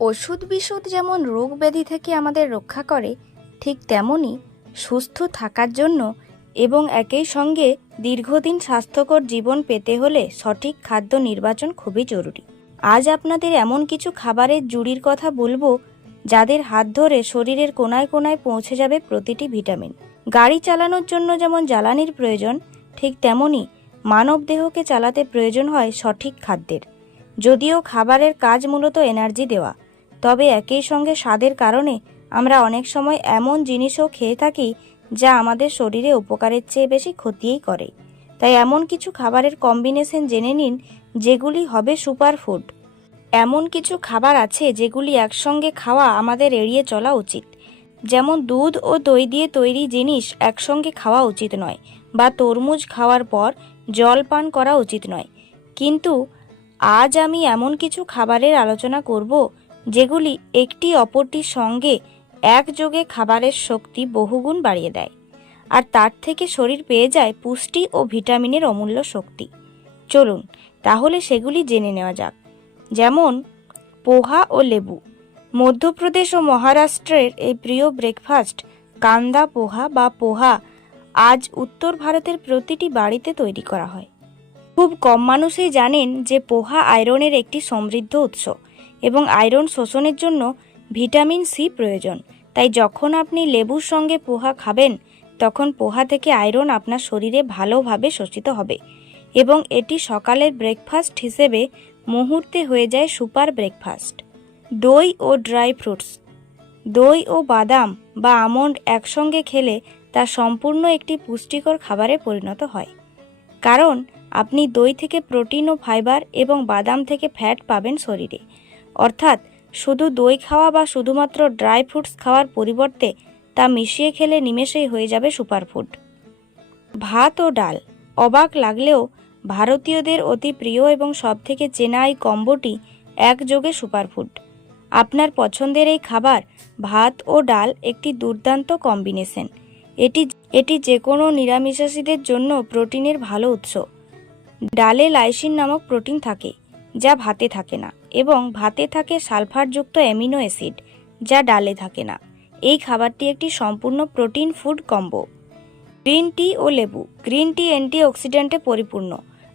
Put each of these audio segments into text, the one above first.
ওষুধ বিশুধ যেমন রোগ ব্যাধি থেকে আমাদের রক্ষা করে, ঠিক তেমনি সুস্থ থাকার জন্য এবং একই সঙ্গে দীর্ঘদিন স্বাস্থ্যকর জীবন পেতে হলে সঠিক খাদ্য নির্বাচন খুবই জরুরি। আজ আপনাদের এমন কিছু খাবারের জুড়ির কথা বলবো যাদের হাত ধরে শরীরের কোনায় কোনায় পৌঁছে যাবে প্রতিটি ভিটামিন। গাড়ি চালানোর জন্য যেমন জ্বালানির প্রয়োজন, ঠিক তেমনি মানব দেহকে চালাতে প্রয়োজন হয় সঠিক খাদ্যের। যদিও খাবারের কাজ মূলত এনার্জি দেওয়া, তবে একই সঙ্গে স্বাদের কারণে আমরা অনেক সময় এমন জিনিসও খেয়ে থাকি যা আমাদের শরীরে উপকারের চেয়ে বেশি ক্ষতিই করে। তাই এমন কিছু খাবারের কম্বিনেশন জেনে নিন যেগুলি হবে সুপার ফুড। এমন কিছু খাবার আছে যেগুলি একসঙ্গে খাওয়া আমাদের এড়িয়ে চলা উচিত। যেমন দুধ ও দই দিয়ে তৈরি জিনিস একসঙ্গে খাওয়া উচিত নয়, বা তরমুজ খাওয়ার পর জল পান করা উচিত নয়। কিন্তু আজ আমি এমন কিছু খাবারের আলোচনা করব যেগুলি একটি অপরটির সঙ্গে একযোগে খাবারের শক্তি বহুগুণ বাড়িয়ে দেয়, আর তার থেকে শরীর পেয়ে যায় পুষ্টি ও ভিটামিনের অমূল্য শক্তি। চলুন তাহলে সেগুলি জেনে নেওয়া যাক। যেমন পোহা ও লেবু। মধ্যপ্রদেশ ও মহারাষ্ট্রের এই প্রিয় ব্রেকফাস্ট কান্দা পোহা বা পোহা আজ উত্তর ভারতের প্রতিটি বাড়িতে তৈরি করা হয়। খুব কম মানুষই জানেন যে পোহা আয়রনের একটি সমৃদ্ধ উৎস এবং আয়রন শোষণের জন্য ভিটামিন সি প্রয়োজন। তাই যখন আপনি লেবুর সঙ্গে পোহা খাবেন, তখন পোহা থেকে আয়রন আপনার শরীরে ভালোভাবে শোষিত হবে এবং এটি সকালের ব্রেকফাস্ট হিসেবে মুহূর্তে হয়ে যায় সুপার ব্রেকফাস্ট। দই ও ড্রাই ফ্রুটস। দই ও বাদাম বা আমন্ড একসঙ্গে খেলে তা সম্পূর্ণ একটি পুষ্টিকর খাবারে পরিণত হয়, কারণ আপনি দই থেকে প্রোটিন ও ফাইবার এবং বাদাম থেকে ফ্যাট পাবেন শরীরে। অর্থাৎ শুধু দই খাওয়া বা শুধুমাত্র ড্রাই ফ্রুটস খাওয়ার পরিবর্তে তা মিশিয়ে খেলে নিমেষেই হয়ে যাবে সুপারফুড। ভাত ও ডাল। অবাক লাগলেও ভারতীয়দের অতি প্রিয় এবং সবথেকে চেনা এই কম্বোটি একযোগে সুপারফুড। আপনার পছন্দের এই খাবার ভাত ও ডাল একটি দুর্দান্ত কম্বিনেশন। এটি যে কোনো নিরামিষাশীদের জন্য প্রোটিনের ভালো উৎস। ডালে লাইসিন নামক প্রোটিন থাকে যা ভাতে থাকে না, এবং ভাতে থাকে সালফারযুক্ত অ্যামিনো অ্যাসিড যা ডালে থাকে না। এই খাবারটি একটি সম্পূর্ণ protein food combo. Green tea ও লেবু। গ্রিন টি অ্যান্টিঅক্সিডেন্টে পরিপূর্ণ।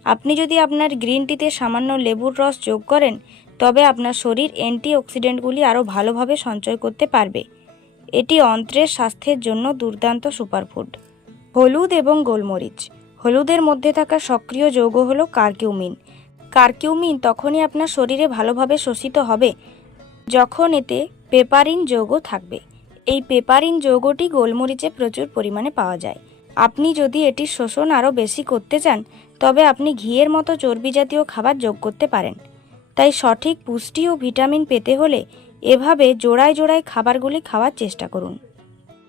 আপনি যদি আপনার গ্রিন টিতে সামান্য লেবুর রস যোগ করেন, তবে আপনার শরীর অ্যান্টিঅক্সিডেন্টগুলি আরও ভালোভাবে সঞ্চয় করতে পারবে। এটি অন্ত্রের স্বাস্থ্যের জন্য দুর্দান্ত সুপারফুড। হলুদ এবং গোলমরিচ। হলুদের মধ্যে থাকা সক্রিয় যৌগ হল কারকিউমিন। কারকিউমিন তখনই আপনার শরীরে ভালোভাবে শোষিত হবে যখন এতে পেপারিন যৌগ থাকবে। এই পেপারিন যৌগটি গোলমরিচে প্রচুর পরিমাণে পাওয়া যায়। আপনি যদি এটির শোষণ আরও বেশি করতে চান, তবে আপনি ঘিয়ের মতো চর্বি জাতীয় খাবার যোগ করতে পারেন। তাই সঠিক পুষ্টি ও ভিটামিন পেতে হলে এভাবে জোড়ায় জোড়ায় খাবারগুলি খাওয়ার চেষ্টা করুন।